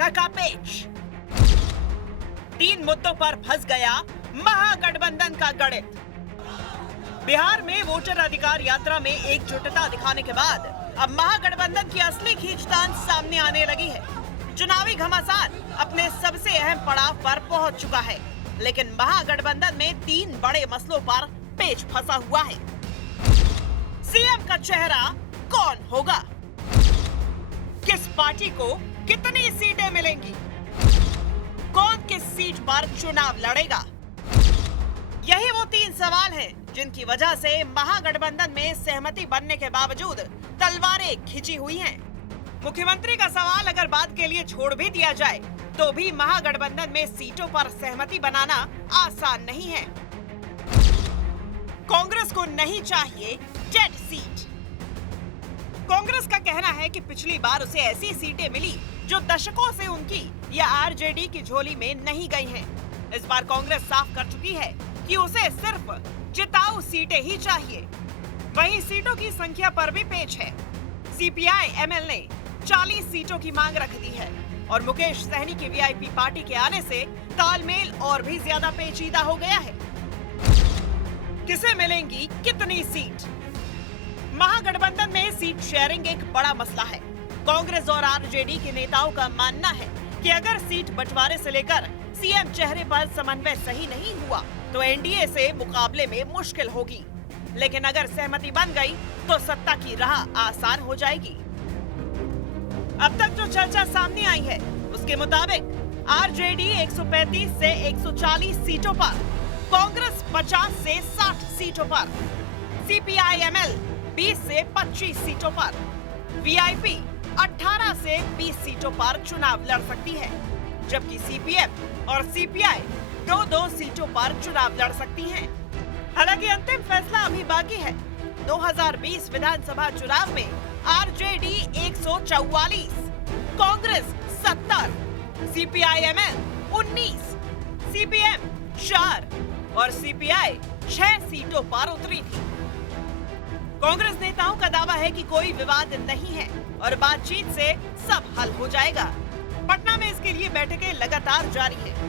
संख्या का पेच। 3 मुद्दों पर फंस गया महागठबंधन का गणित। बिहार में वोटर अधिकार यात्रा में एकजुटता दिखाने के बाद अब महागठबंधन की असली खींचतान सामने आने लगी है। चुनावी घमासान अपने सबसे अहम पड़ाव पर पहुंच चुका है, लेकिन महागठबंधन में 3 बड़े मसलों पर पेच फंसा हुआ है। सीएम का चेहरा कौन होगा? किस पार्टी को कितनी सीटें मिलेंगी? कौन किस सीट पर चुनाव लड़ेगा? यही वो 3 सवाल हैं जिनकी वजह से महागठबंधन में सहमति बनने के बावजूद तलवारें खिंची हुई हैं। मुख्यमंत्री का सवाल अगर बात के लिए छोड़ भी दिया जाए तो भी महागठबंधन में सीटों पर सहमति बनाना आसान नहीं है। कांग्रेस को नहीं चाहिए डेड सीट। कांग्रेस का कहना है कि पिछली बार उसे ऐसी सीटें मिली जो दशकों से उनकी या आरजेडी की झोली में नहीं गई हैं। इस बार कांग्रेस साफ कर चुकी है कि उसे सिर्फ जिताऊ सीटें ही चाहिए। वहीं सीटों की संख्या पर भी पेच है। सीपीआई एमएल ने 40 सीटों की मांग रख दी है और मुकेश सहनी की वीआईपी पार्टी के आने से तालमेल और भी ज्यादा पेचीदा हो गया है। किसे मिलेंगी कितनी सीट? महागठबंधन में सीट शेयरिंग एक बड़ा मसला है। कांग्रेस और आरजेडी के नेताओं का मानना है कि अगर सीट बंटवारे से लेकर सीएम चेहरे पर समन्वय सही नहीं हुआ तो एनडीए से मुकाबले में मुश्किल होगी, लेकिन अगर सहमति बन गई तो सत्ता की राह आसान हो जाएगी। अब तक जो चर्चा सामने आई है उसके मुताबिक आरजेडी 135 से 140 सीटों पर, कांग्रेस 50 से 60 सीटों पर, सीपीआई-एमएल 20 से 25 सीटों पर, वीआईपी 18 से 20 सीटों पर चुनाव लड़ सकती है, जबकि सीपीएम और सीपीआई 2-2 सीटों पर चुनाव लड़ सकती हैं। हालांकि अंतिम फैसला अभी बाकी है। 2020 विधानसभा चुनाव में आरजेडी 144, कांग्रेस 70, सीपीआई-एमएल 19, सीपीएम 4 और सीपीआई 6 सीटों पर उतरी थी। कांग्रेस नेताओं का दावा है कि कोई विवाद नहीं है और बातचीत से सब हल हो जाएगा। पटना में इसके लिए बैठकें लगातार जारी है।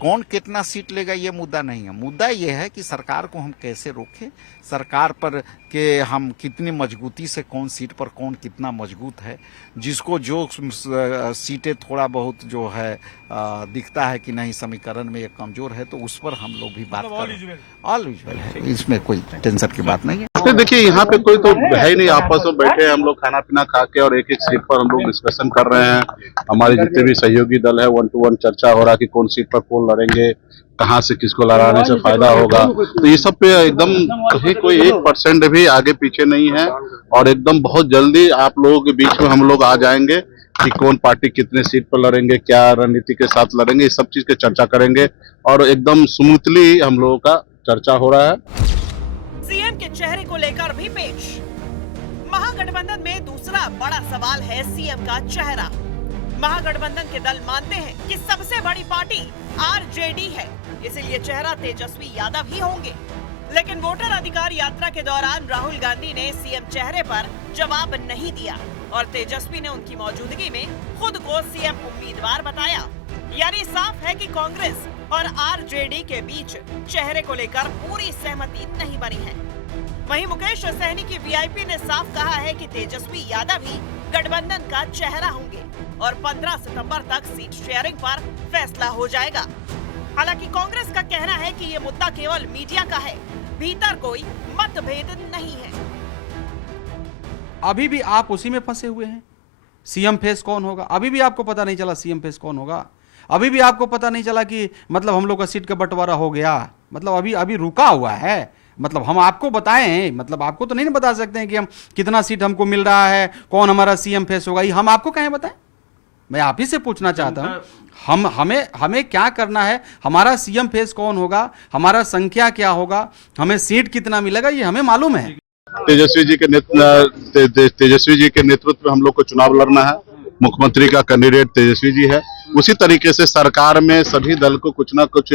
कौन कितना सीट लेगा ये मुद्दा नहीं है। मुद्दा ये है कि सरकार को हम कैसे रोकें, सरकार पर के हम कितनी मजबूती से, कौन सीट पर कौन कितना मजबूत है, जिसको जो सीटें थोड़ा बहुत जो है दिखता है कि नहीं समीकरण में ये कमजोर है तो उस पर हम लोग भी बात करें। ऑल यूजुअल है, इसमें कोई टेंशन की बात नहीं है। देखिए यहाँ पे कोई तो है ही नहीं, आपस में बैठे हम लोग खाना पीना खा के और एक एक सीट पर हम लोग डिस्कशन कर रहे हैं। हमारे जितने भी सहयोगी दल है 1-to-1 चर्चा हो रहा है कि कौन सीट पर कौन लड़ेंगे, कहाँ से किसको लड़ाने से फायदा होगा। तो ये सब पे एकदम कहीं कोई 1% भी आगे पीछे नहीं है और एकदम बहुत जल्दी आप लोगों के बीच में हम लोग आ जाएंगे कि कौन पार्टी कितने सीट पर लड़ेंगे, क्या रणनीति के साथ लड़ेंगे, इस सब चीज की चर्चा करेंगे और एकदम स्मूथली हम लोगों का चर्चा हो रहा है। सीएम के चेहरे को लेकर भी पेच। महागठबंधन में दूसरा बड़ा सवाल है सीएम का चेहरा। महागठबंधन के दल मानते हैं कि सबसे बड़ी पार्टी आरजेडी है, इसलिए चेहरा तेजस्वी यादव ही होंगे। लेकिन वोटर अधिकार यात्रा के दौरान राहुल गांधी ने सीएम चेहरे पर जवाब नहीं दिया और तेजस्वी ने उनकी मौजूदगी में खुद को सीएम उम्मीदवार बताया। यानी साफ है कि कांग्रेस और आरजेडी के बीच चेहरे को लेकर पूरी सहमति नहीं बनी है। वहीं मुकेश सहनी की वीआईपी ने साफ कहा है कि तेजस्वी यादव ही गठबंधन का चेहरा होंगे और 15 सितंबर तक सीट शेयरिंग पर फैसला हो जाएगा। हालांकि कांग्रेस का कहना है कि ये मुद्दा केवल मीडिया का है, भीतर कोई मतभेद नहीं है। अभी भी आप उसी में फंसे हुए हैं। सीएम फेस कौन होगा, अभी भी आपको पता नहीं चला सीएम फेस कौन होगा। अभी भी आपको पता नहीं चला कि मतलब हम लोग का सीट का बंटवारा हो गया, मतलब अभी रुका हुआ है। मतलब हम आपको बताएं, मतलब आपको तो नहीं बता सकते हैं कि हम कितना सीट हमको मिल रहा है, कौन हमारा सीएम फेस होगा, ये हम आपको कहें बताएं। मैं आप ही से पूछना चाहता हूं, हमें क्या करना है, हमारा सीएम फेस कौन होगा, हमारा संख्या क्या होगा, हमें सीट कितना मिलेगा, ये हमें मालूम है। तेजस्वी जी के नेतृत्व में हम लोग को चुनाव लड़ना है। मुख्यमंत्री का कैंडिडेट तेजस्वी जी है। उसी तरीके से सरकार में सभी दल को कुछ ना कुछ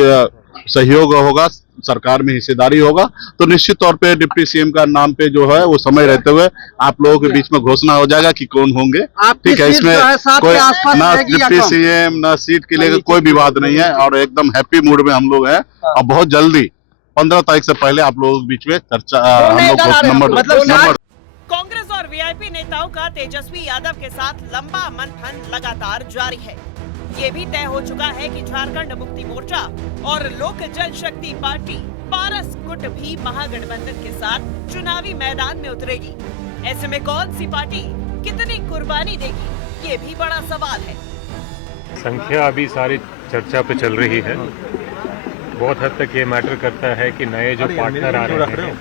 सहयोग होगा। सरकार में हिस्सेदारी होगा तो निश्चित तौर पे डिप्टी सीएम का नाम पे जो है वो समय रहते हुए आप लोगों के बीच में घोषणा हो जाएगा कि कौन होंगे। ठीक है, इसमें कोई ना डिप्टी सीएम ना सीट के लिए कोई विवाद नहीं है और एकदम हैप्पी मूड में हम लोग हैं और बहुत जल्दी 15 तारीख से पहले आप लोगों के बीच में चर्चा हम लोग नंबर कांग्रेस और वीआईपी नेताओं का तेजस्वी यादव के साथ लंबा मंथन लगातार जारी है। ये भी तय हो चुका है कि झारखंड मुक्ति मोर्चा और लोक जनशक्ति पार्टी पारस गुट भी महागठबंधन के साथ चुनावी मैदान में उतरेगी। ऐसे में कौन सी पार्टी कितनी कुर्बानी देगी, ये भी बड़ा सवाल है। संख्या अभी सारी चर्चा पे चल रही है। बहुत हद तक ये मैटर करता है कि नए जो पार्टनर आ रहे हैं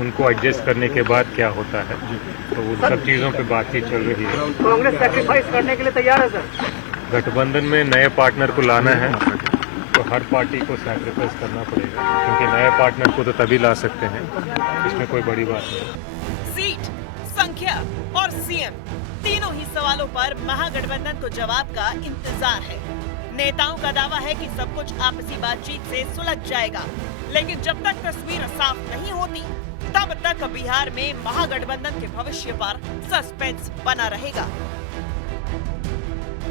उनको एडजस्ट करने के बाद क्या होता है, तो उन सब चीज़ों पे बातचीत चल रही है। कांग्रेस सैक्रिफाइस करने के लिए तैयार है सर? गठबंधन में नए पार्टनर को लाना है तो हर पार्टी को सैक्रिफाइस करना पड़ेगा, क्योंकि नए पार्टनर को तो तभी ला सकते हैं, इसमें कोई बड़ी बात नहीं। सीट, संख्या और सीएम तीनों ही सवालों पर महागठबंधन को जवाब का इंतजार है। नेताओं का दावा है कि सब कुछ आपसी बातचीत से सुलझ जाएगा, लेकिन जब तक तस्वीर साफ नहीं होती तब तक बिहार में महागठबंधन के भविष्य पर सस्पेंस बना रहेगा।